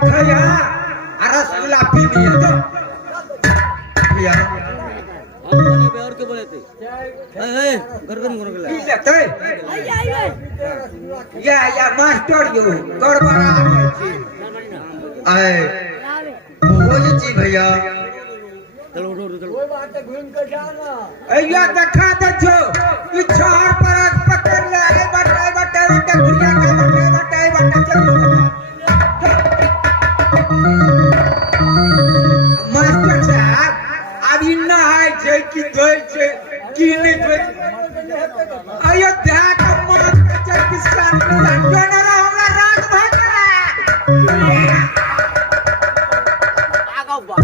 खया रसगुल्ला पी लिया तो भैया हमने बेर के बोले थे ए गरगन गरगला पी लेते या मास्टर यो गड़बड़ा छी आए बोल जी भैया चलो उठो कोई बात है घूम कर जाना अय्या देखा दे छो ई छाड़ पर पकड़ ले ए बटे गुड़िया के बटे चलो मास्टर साहब अब इन्ना है जे की दोय छे की नहीं दोय अयोध्या का मन के किसान जनरा हमरा राज भागला आगा बा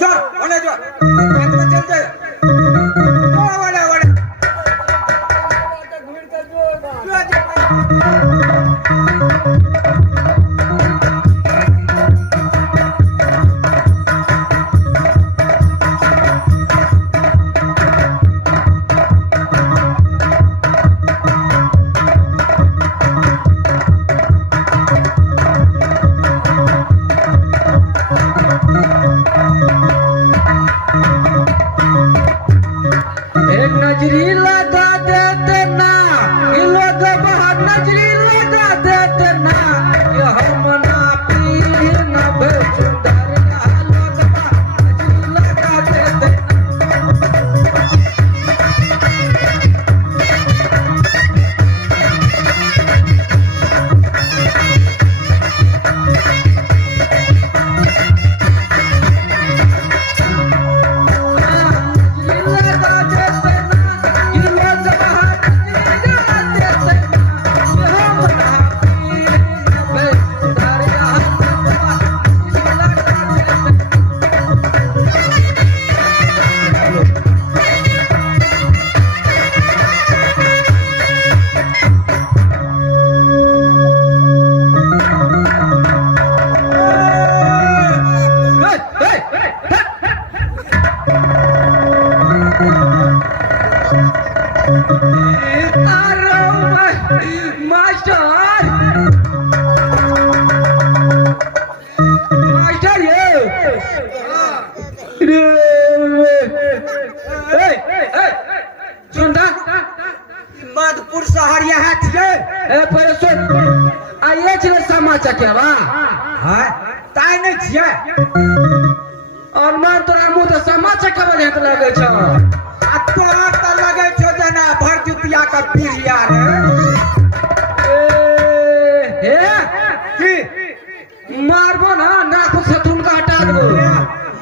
जा ओने जा बात में चल जा ओले घूम कर जो एक नजरी लगा देते ना ये लोग बाहर नजरी लगा देते ना ये हम ना पीर ना बेचुंदर ना लोग बाहर नजरी लगा देते मधुपुर शहर यहाँ थिए ए परसो आइए छे सामा चकेवा हां ताई नहीं छिए और मार तोरा मुंह तो सामा चकेवा लेत लागे छ आ तोरा त लागे छ जना भर जुतिया का पिरिया रे हे की मारबो ना नाक से तुनका हटा देबो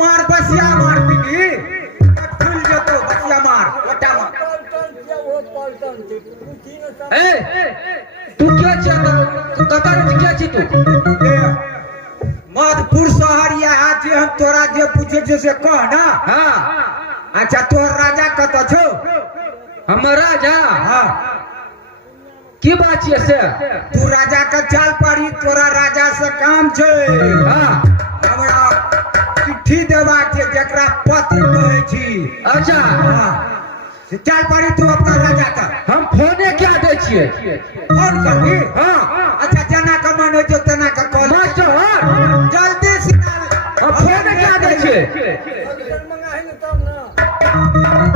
मार बसिया मार पीगी फूल जतो बसिया मार हटा मार ए तू क्या चाहता कतर क्या छी तू मधुपुर शहर यहाँ जे हम तोरा जे पूछे छे से कह ना हां अच्छा तोर राजा कत छो हम राजा हां की बात छे से तू राजा का चाल पड़ी तोरा राजा से काम छे हां हमरा चिट्ठी देबा के जकरा पत्र कहै छी अच्छा हां चल पड़ी तू अपना राजा का हम फोने क्या दे छिए फोन करबी हां अच्छा जना का मन हो तो तना का कॉल मास्टर जल्दी से हम फोन क्या दे छिए मंगा है तब ना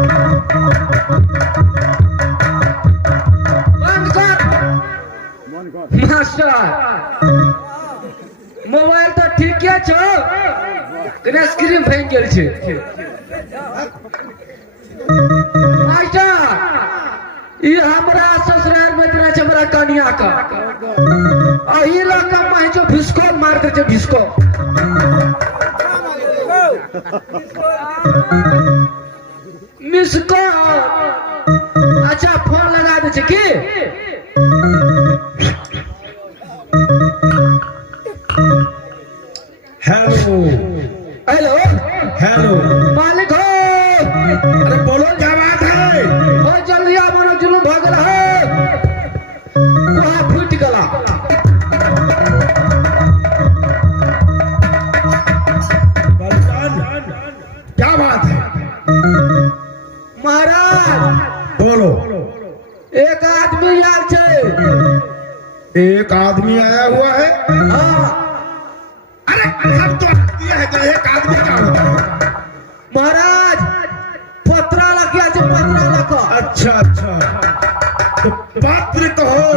बंद कर मास्टर मोबाइल तो ठीक है छो कने स्क्रीन भांग गेल छे मास्टर ये हमरा ससुराल में तेरा हमरा कन्या का और ये लोग का मां जो भिस्को मार के जो भिस्को मिसको अच्छा फोन लगा दे की हेलो हेलो हेलो मालिक हो अरे बोलो क्या बात है बहुत जल्दी आ मानो जुलूम भागल है वहां फूट गला क्या बात है महाराज बोलो एक आदमी यार छे। एक आदमी आया हुआ है। हाँ अरे सब तो दिया है, तो एक आदमी क्या होता है? महाराज पत्रा लगिया छे, पत्रा लगा। अच्छा अच्छा, तो पात्र तो हो,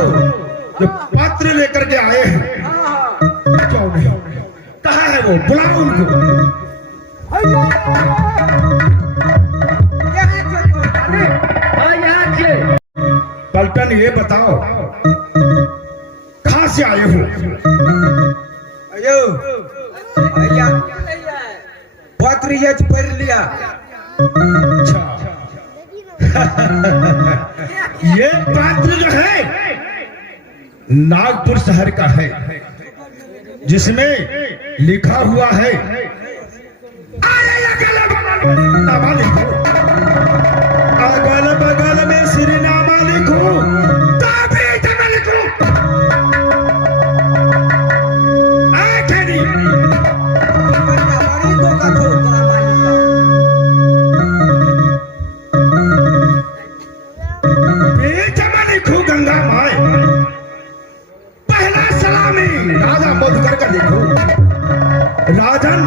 जो पात्र लेकर के आए हैं। क्यों नहीं? कहाँ है वो? बुलाओ उनको। यहाँ छे। पलटन ये बताओ, कहाँ से आए हो? अयो भैया पत्र ये पढ़ लिया। अच्छा ये पात्र जो है नागपुर शहर का है, जिसमें लिखा हुआ है नामा लिखो, अगल बगल में श्री नामा लिखो, तभी जब लिखो। आखिरी जमा लिखो गंगा माए, पहला सलामी राजा बोधकर का लिखो। राजन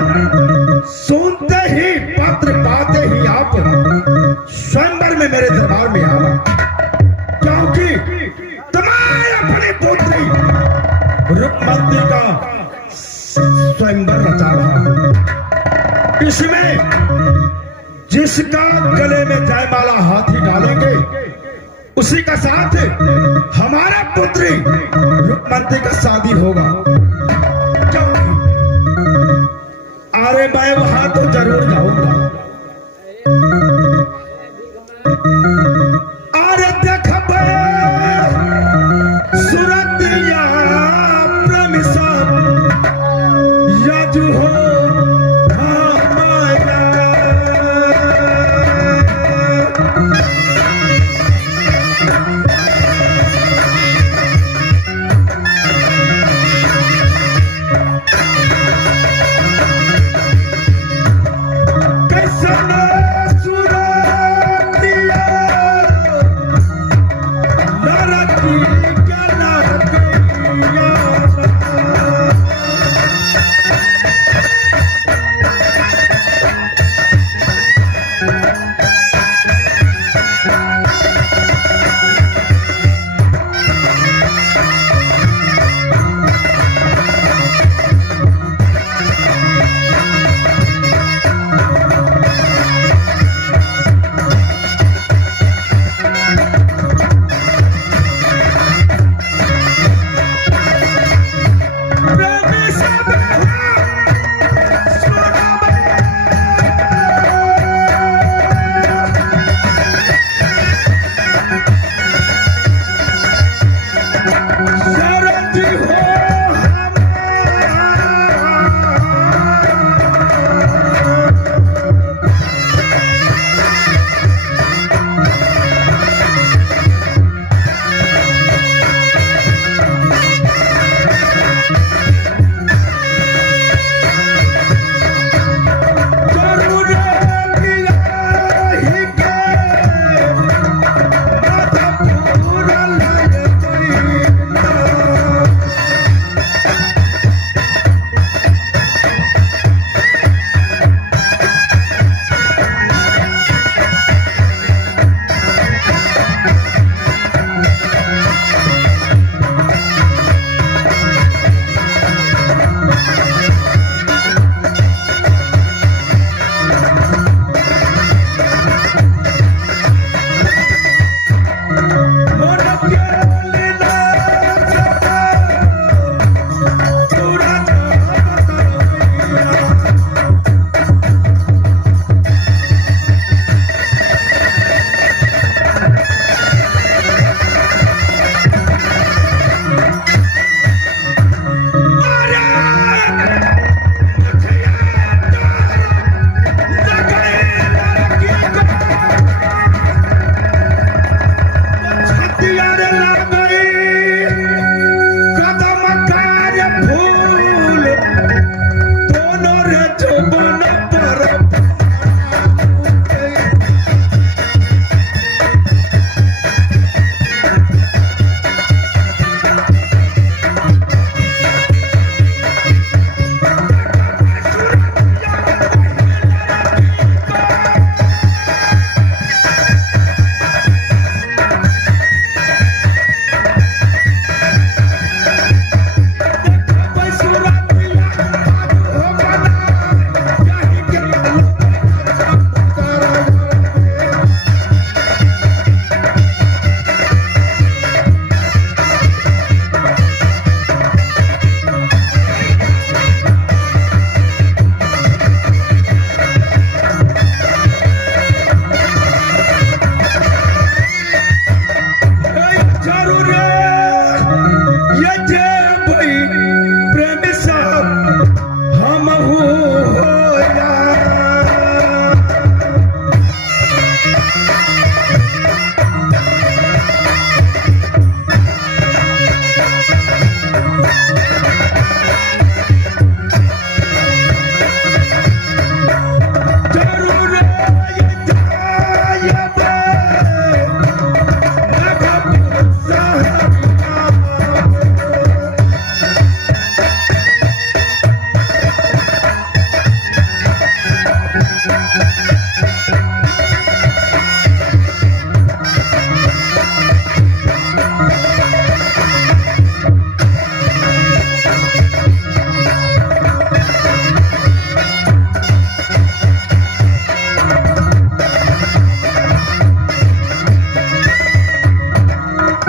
सुनते ही पत्र पाते ही आप स्वयंवर में मेरे दरबार में आना, क्योंकि तुम्हारे अपनी पुत्री रुक्मती का स्वयंवर रचा रहा हूं। इसमें जिसका गले में जयमाला हाथी डालेंगे, उसी का साथ हमारा पुत्री रुक्मती का शादी होगा। क्योंकि अरे मैं वहां तो जरूर जाऊंगा। अरे देख सुरतिया प्रेमी सब याजू हो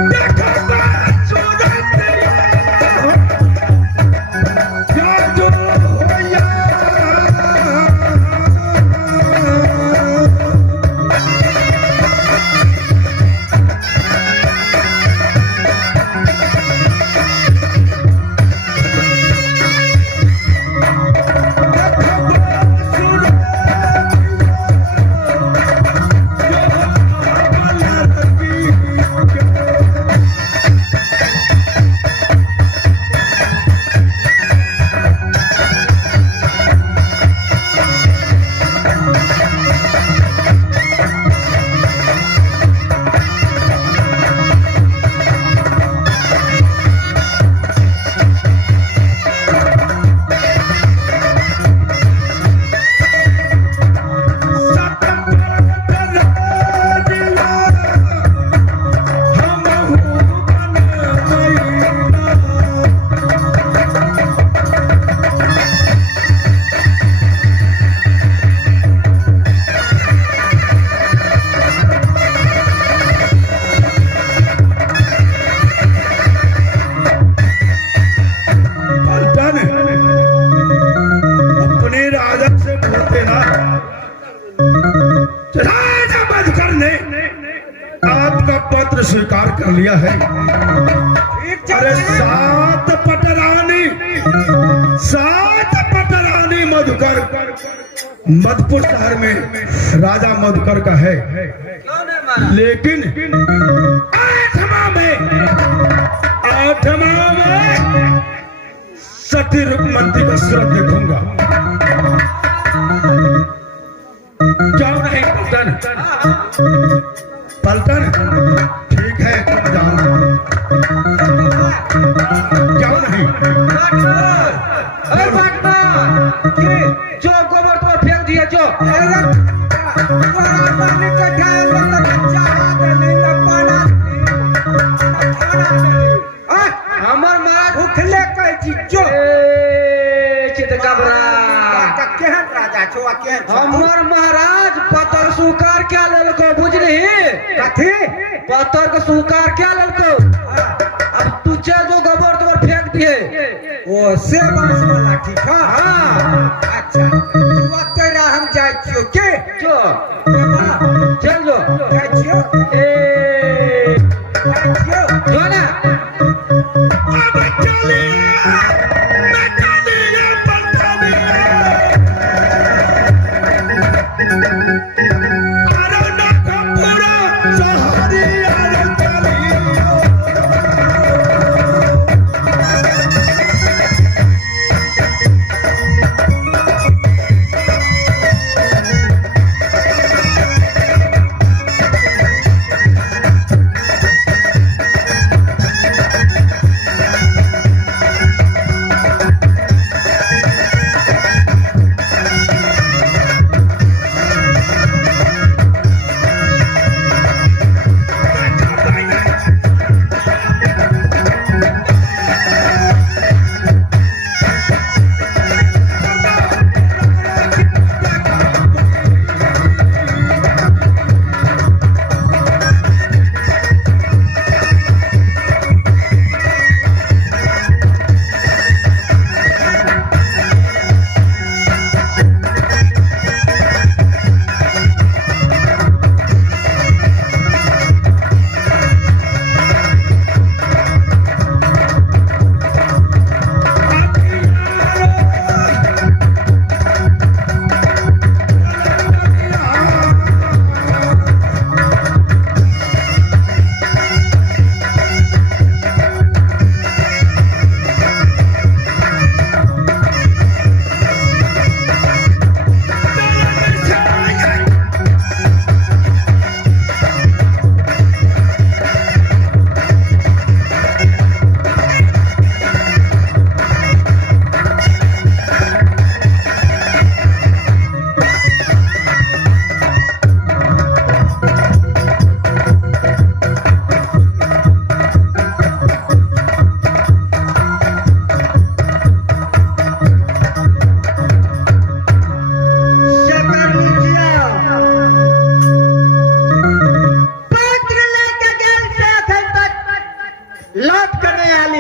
देखो सूरत जादू होया अपने राजा से बोलते ना राजा मधुकर ने आपका पत्र स्वीकार कर लिया है। अरे सात पटरानी मधुकर मधुपुर शहर में राजा मधुकर का है, क्यों नहीं मारा? लेकिन आठवां में सती रुक्मती का सूरत देखूंगा। क्यों नहीं पलटन ठीक है तुम जाओ, क्यों नहीं अरे बाटमा जो गोबर तो फेंक दिया जो हमर महाराज उठले कह छी जो चित घबरा केहन राजा छो आ केहन छो? हमर महाराज पत्थर स्वीकार क्या लेलको बुझली कथी पत्थर के स्वीकार क्या लेलको। अब तू चल जो गोबर तो फेंक दिए ओ से बांस वाला ठीक है। हाँ अच्छा तू तेरा हम जाय छियो के जो केना चल जो जाय छियो ए जाय छियो जो ना अब चलिए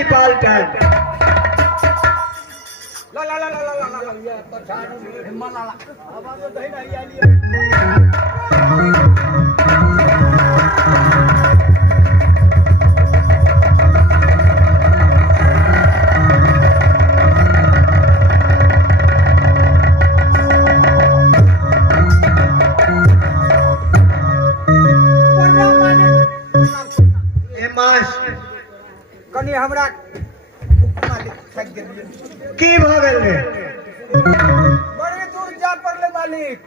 नहीं पाल्टन ला ला ला ला ला ला कनी हमरा मालिक थक गेलिए की भ गेल रे बड़े दूर जा पड़ले मालिक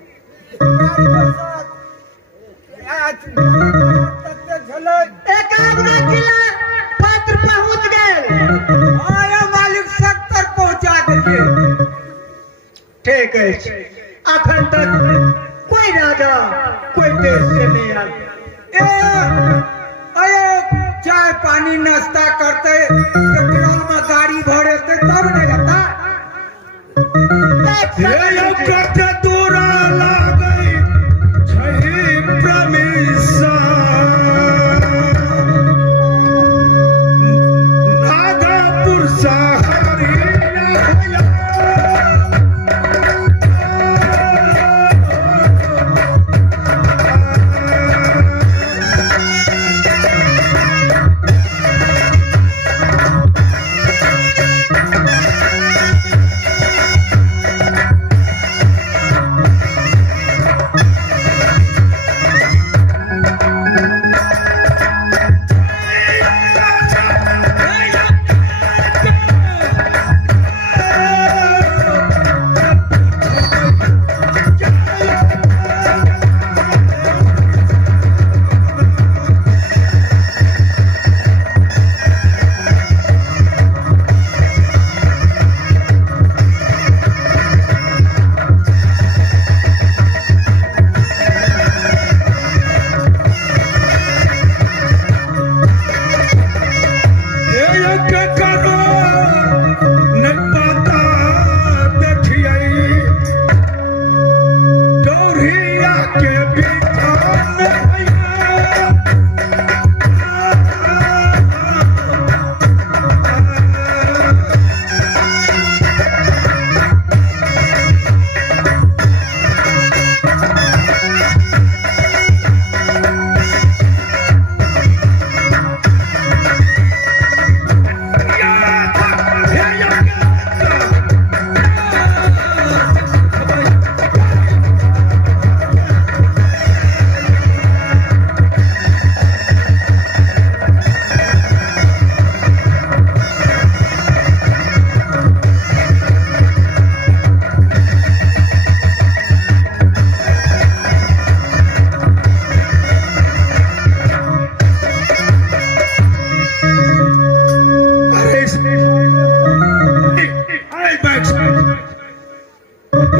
गाड़ी पर साथ आज तक झले एकाग्र जिला पात्र पहुंच गेल आया मालिक 70 पहुंचा देलिए ठीक है अखन तक कोई राजा कोई देश से नहीं आया अरे चाय पानी नाश्ता करते पेट्रोल में गाड़ी भरेते तब नहीं लगता ये करते दूरा लागई छही प्रमिसा नागापुर सहारी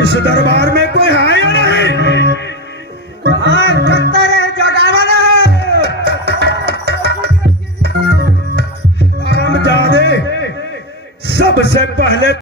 इस दरबार में कोई है या नहीं? हाँ कत्तर है जगावन है आरामजादे सबसे पहले